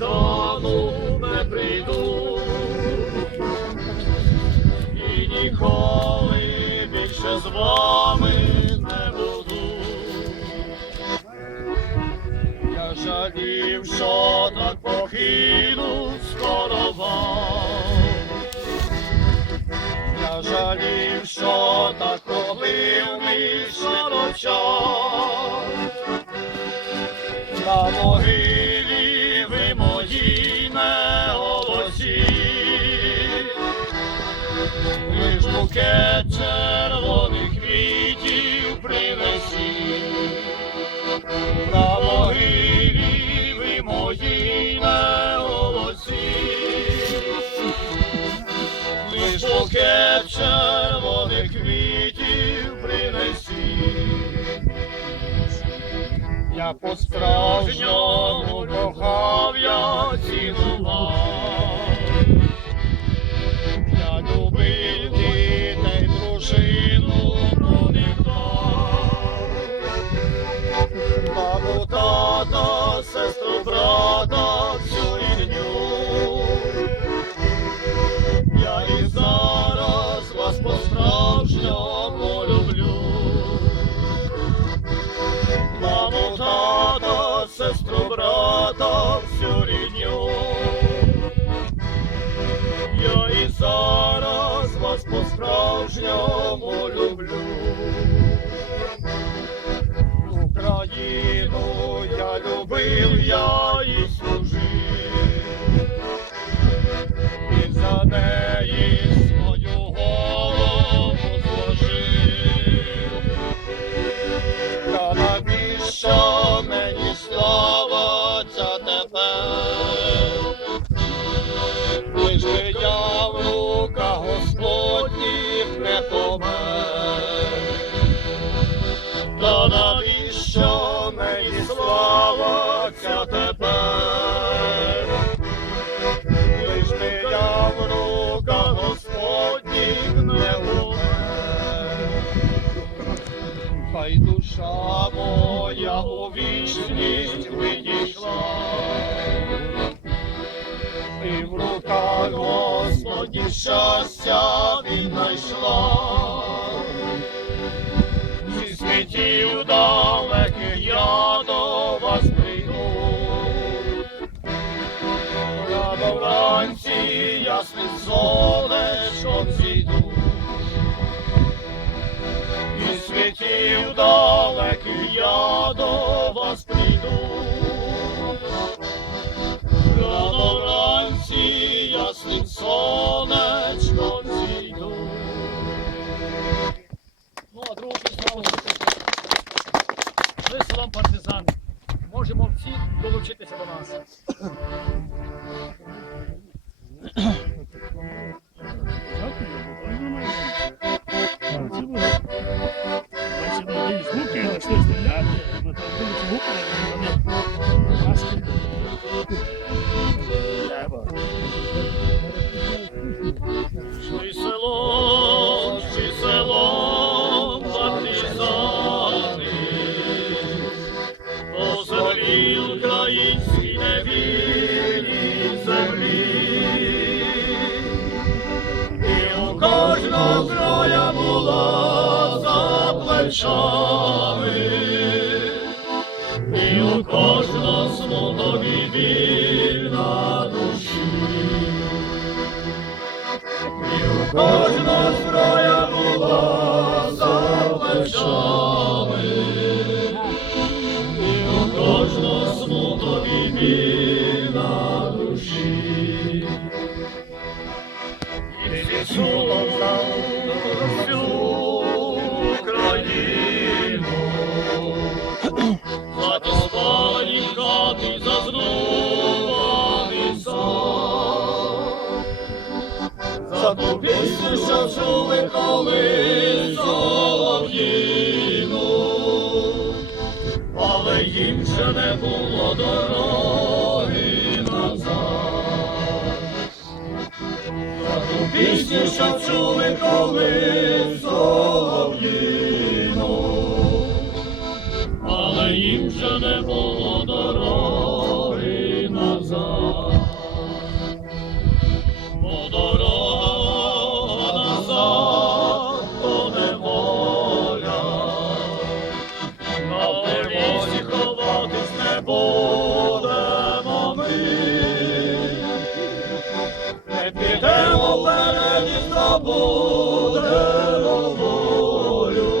майдану не прийду. І ніколи більше з вами не буду. Я жалів, що так покину скоро вам. Я жалів, що так пробив мій широчок. На могилі букет червоних квітів принесіть. На могилі ви мої не голосі. Лиш букет червоних квітів принесіть. Я по-справжньому кохав, сестру, брата, всю рідню. Я і зараз вас по-справжньому люблю. Україну я любив, я і служив. І за неї свою голову зложив. Та навіщо Та навіщо мені слава ця тепер? Лиш би я в руках Господніх не умер. Хай душа моя у вічність відійшла. І в руках Господні щастя віднайшла. Сонечком зійду. і світів далеких я до вас прийду. Рано вранці ясним сонечком за пісню, що чули колись солов'їну, але їм вже не було дороги назад. За ту пісню, що чули колись солов'їну, але їм вже не було дороги будемо ми, не підемо вперед і забудемо волю.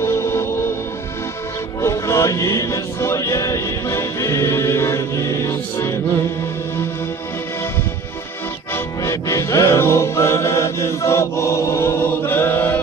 України своєї ми вірні сини. Ми підемо вперед і забудемо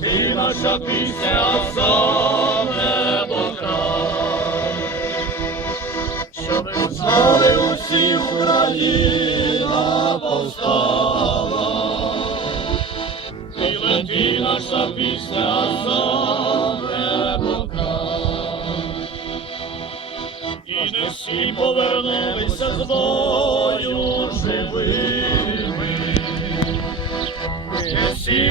ти наша пісня за небо край. Щоб знали усі Україна повстала. І лети наша пісня за небо. І не всі повернулися з бою живими.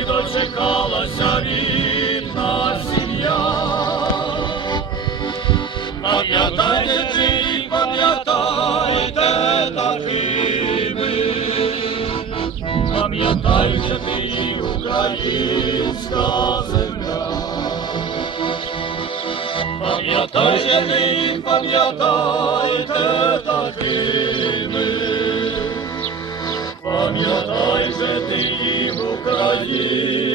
Дочекалася рідна сім'я. Пам'ятайте ти, пам'ятайте такими. Пам'ятайте ти, українська земля. Пам'ятайте ти, пам'ятайте такими пам'ятай же ти їм Україну.